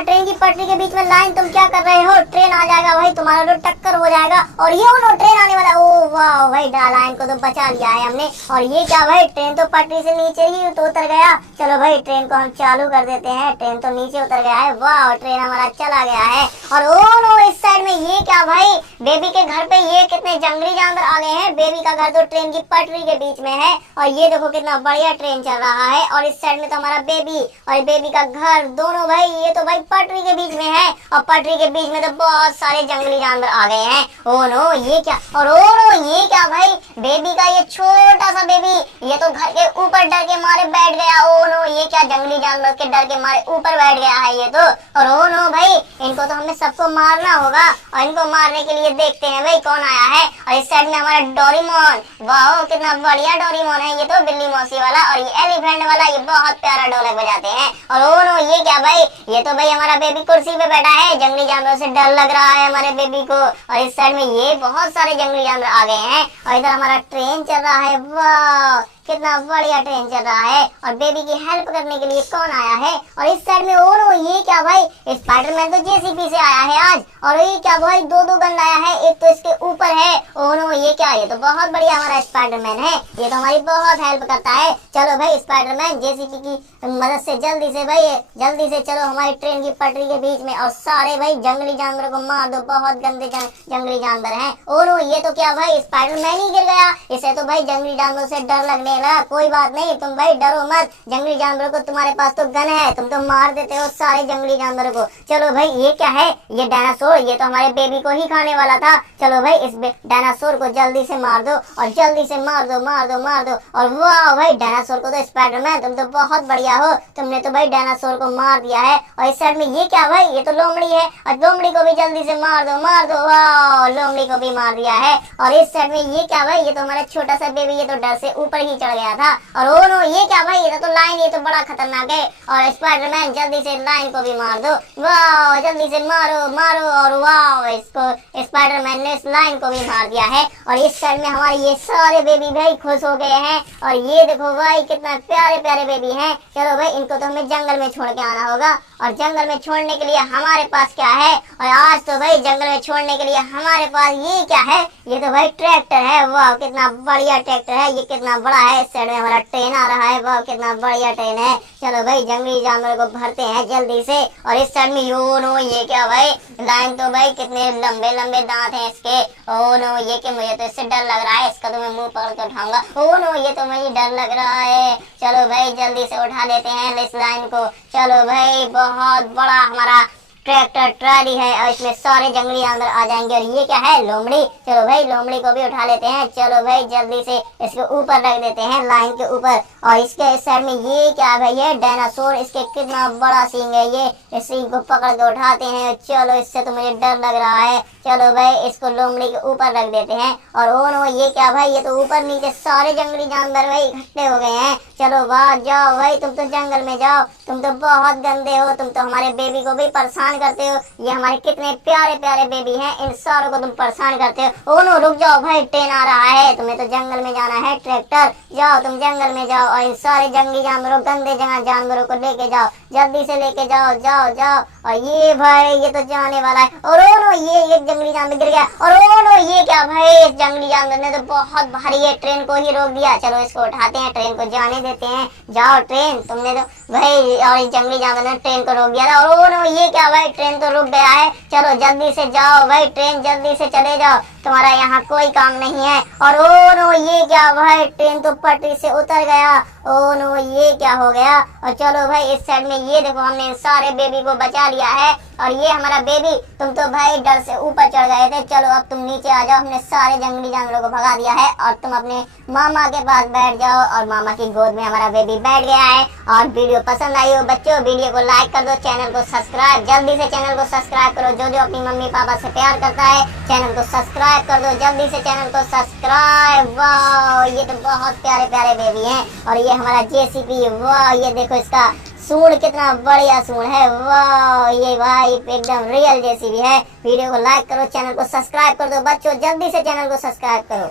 Train की पटरी के बीच में लाइन, तुम क्या कर रहे हो? ट्रेन आ जाएगा भाई, तुम्हारा तो टक्कर हो जाएगा। और ये उन्होंने ट्रेन आने वाला। ओ वाह भाई, लाइन को तो बचा लिया है हमने। और ये क्या भाई, ट्रेन तो पटरी से नीचे ही तो उतर गया। चलो भाई ट्रेन को हम चालू कर देते हैं। ट्रेन तो नीचे उतर गया है। वाह, ट्रेन हमारा चला गया है। और ओ नो, इस साइड में ये क्या भाई, बेबी के घर पे ये कितने जंगली जानवर आ गए हैं। बेबी का घर तो ट्रेन की पटरी के बीच में है। और ये देखो कितना बढ़िया ट्रेन चल रहा है। और इस साइड में तो हमारा बेबी और बेबी का घर दोनों भाई, ये तो भाई पटरी के बीच में है। और पटरी के बीच में तो बहुत सारे जंगली जानवर आ गए हैं। ओ नो, ये क्या, और ओ नो, ये क्या भाई, बेबी का ये छोटा सा बेबी, ये तो घर के ऊपर डर के मारे बैठ गया। ओ नो, ये क्या, जंगली जानवर के डर के मारे ऊपर बैठ गया है ये तो। और ओ नो भाई, इनको तो हमें सबको मारना होगा। और इनको मारने के लिए देखते हैं भाई कौन आया है। और इस साइड में हमारा डोरेमोन, वाह कितना बढ़िया डोरेमोन है ये तो, बिल्ली मौसी वाला। और ये एलिफेंट वाला, ये बहुत प्यारा ढोलक बजाते हैं। और ओ नो, ये क्या भाई, ये तो भाई हमारा बेबी कुर्सी पे बैठा है। जंगली जानवरों से डर लग रहा है हमारे बेबी को। और इस साइड में ये बहुत सारे जंगली जानवर आ गए हैं। और इधर हमारा ट्रेन चल रहा है। वाह, कितना बढ़िया ट्रेन चल रहा है। और बेबी की हेल्प करने के लिए कौन आया है? और इस साइड में और ये क्या भाई, स्पाइडरमैन तो जेसीबी से आया है आज। और ये क्या भाई, दो गन लाया है, एक तो इसके ऊपर है। ओ नो, ये क्या, ये तो बहुत बढ़िया हमारा स्पाइडरमैन है। ये तो हमारी बहुत हेल्प करता है। चलो भाई स्पाइडरमैन जेसीबी की मदद से जल्दी से भाई, जल्दी से चलो हमारी ट्रेन की पटरी के बीच में। और सारे भाई जंगली जानवरों को मार दो, बहुत गंदे जंगली जानवर हैं। ओ नो, ये तो क्या भाई, स्पाइडरमैन ही गिर गया। इसे तो भाई जंगली जानवरों से डर लगने लगा। कोई बात नहीं, तुम भाई डरो मत, जंगली जानवरों को, तुम्हारे पास तो गन है, तुम तो मार देते हो सारे जंगली जानवरों को। चलो भाई, ये क्या है, ये डायनासोर, ये तो हमारे बेबी को ही खाने वाला था। चलो भाई इस डायनासोर को जल्दी से मार दो, और जल्दी से मार दो, मार दो, मार दो। और वाह भाई, डायनासोर को तो स्पाइडरमैन तुम तो बहुत बढ़िया हो, तुमने तो भाई डायनासोर को मार दिया है। और इस साइड में ये क्या भाई, ये तो लोमड़ी है। और लोमड़ी को भी जल्दी से मार दो, मार दो। वाह, लोमड़ी को भी मार दिया है। और इस साइड में ये क्या भाई, ये तो हमारा छोटा सा बेबी, ये तो डर से ऊपर ही चढ़ गया था। और ओ नो, ये क्या भाई, ये तो लाइन, ये तो बड़ा खतरनाक है। और स्पाइडरमैन जल्दी से लाइन को भी मार दो। वाह, जल्दी से मारो, मारो। और वाह, इसको स्पाइडरमैन ने इस लाइन को भी मार दिया है। और इस साइड में हमारे ये सारे बेबी भाई खुश हो गए हैं। और ये देखो भाई कितना प्यारे प्यारे बेबी हैं। चलो भाई इनको तो हमें जंगल में छोड़ के आना होगा। और जंगल में छोड़ने के लिए हमारे पास क्या है, और आज तो भाई जंगल में छोड़ने के लिए हमारे पास ये क्या है, ये तो भाई ट्रैक्टर है। वाह, कितना बढ़िया ट्रैक्टर है, ये कितना बड़ा है। इस साइड में हमारा ट्रेन आ रहा है। वाह, कितना बढ़िया ट्रेन है। चलो भाई जंगली जानवर को भरते हैं जल्दी से। और इस साइड में यो नो, ये क्या भाई, लाइन तो भाई कितने लंबे लंबे दांत हैं इसके। ओ नो, ये कि मुझे तो इससे डर लग रहा है, इसका तो मैं मुंह पकड़ के उठाऊंगा। ओ नो, ये तो मुझे डर लग रहा है। चलो भाई जल्दी से उठा लेते हैं इस लाइन को। चलो भाई, बहुत बड़ा हमारा ट्रैक्टर ट्राली है, और इसमें सारे जंगली जानवर आ जाएंगे। और ये क्या है, लोमड़ी। चलो भाई लोमड़ी को भी उठा लेते हैं। चलो भाई जल्दी से इसके ऊपर रख देते हैं, लाइन के ऊपर। और इसके इस साइड में ये क्या भाई, ये डायनासोर, इसके कितना बड़ा सींग है ये, इस सींग को पकड़ के उठाते हैं। चलो, इससे तो मुझे डर लग रहा है। चलो भाई इसको लोमड़ी के ऊपर रख देते हैं। और ओ नो, ये क्या भाई, ये तो ऊपर नीचे सारे जंगली जानवर भाई इकट्ठे हो गए हैं। चलो वाह, जाओ भाई, तुम तो जंगल में जाओ, तुम तो बहुत गंदे हो, तुम तो हमारे बेबी को भी परेशान करते हो। ये हमारे कितने प्यारे प्यारे बेबी हैं, इन सारों को तुम परेशान करते हो। ओ नो, रुक जाओ भाई, ट्रेन आ रहा है, तुम्हें तो जंगल में जाना है। ट्रैक्टर, जाओ तुम जंगल में जाओ, और इन सारे जंगली जानवरों, गंदे जानवरों को लेके जाओ, जल्दी से लेके जाओ, जाओ जाओ। और ये भाई, ये तो जाने वाला है। और ओ नो, ये एक जंगली जानवर गिर गया। और ओ नो, ये क्या भाई, इस जंगली जानवर ने तो बहुत भारी है, ट्रेन को ही रोक दिया। चलो इसको उठाते हैं, ट्रेन को जाने देते हैं। जाओ ट्रेन, तुमने तो भाई, और इस जंगली जानवर ने ट्रेन को रोक दिया था। और ओ नो, ये क्या भाई, ट्रेन तो रुक गया है। चलो जल्दी से जाओ भाई, ट्रेन जल्दी से चले जाओ, तुम्हारा यहाँ कोई काम नहीं है। और ओ नो, ये क्या भाई, ट्रेन तो पटरी से उतर गया। ओ नो, ये क्या हो गया। और चलो भाई इस साइड में ये देखो, हमने इन सारे बेबी को बचा लिया है। और ये हमारा बेबी, तुम तो भाई डर से ऊपर चढ़ गए थे। चलो अब तुम नीचे आ जाओ, हमने सारे जंगली जानवरों को भगा दिया है। और तुम अपने मामा के पास बैठ जाओ, और मामा की गोद में हमारा बेबी बैठ गया है। और वीडियो पसंद आई हो बच्चों, वीडियो को लाइक कर दो, चैनल को सब्सक्राइब, जल्दी से चैनल को सब्सक्राइब करो। जो जो अपनी मम्मी पापा से प्यार करता है, चैनल को सब्सक्राइब कर दो, जल्दी से चैनल को सब्सक्राइब। वाह, ये तो बहुत प्यारे प्यारे बेबी हैं। और ये हमारा जेसीबी, वाह, ये देखो इसका सूंड कितना बढ़िया सूंड है। वाह, ये भाई एकदम रियल जेसीबी है। वीडियो को लाइक करो, चैनल को सब्सक्राइब कर दो बच्चों, जल्दी से चैनल को सब्सक्राइब करो।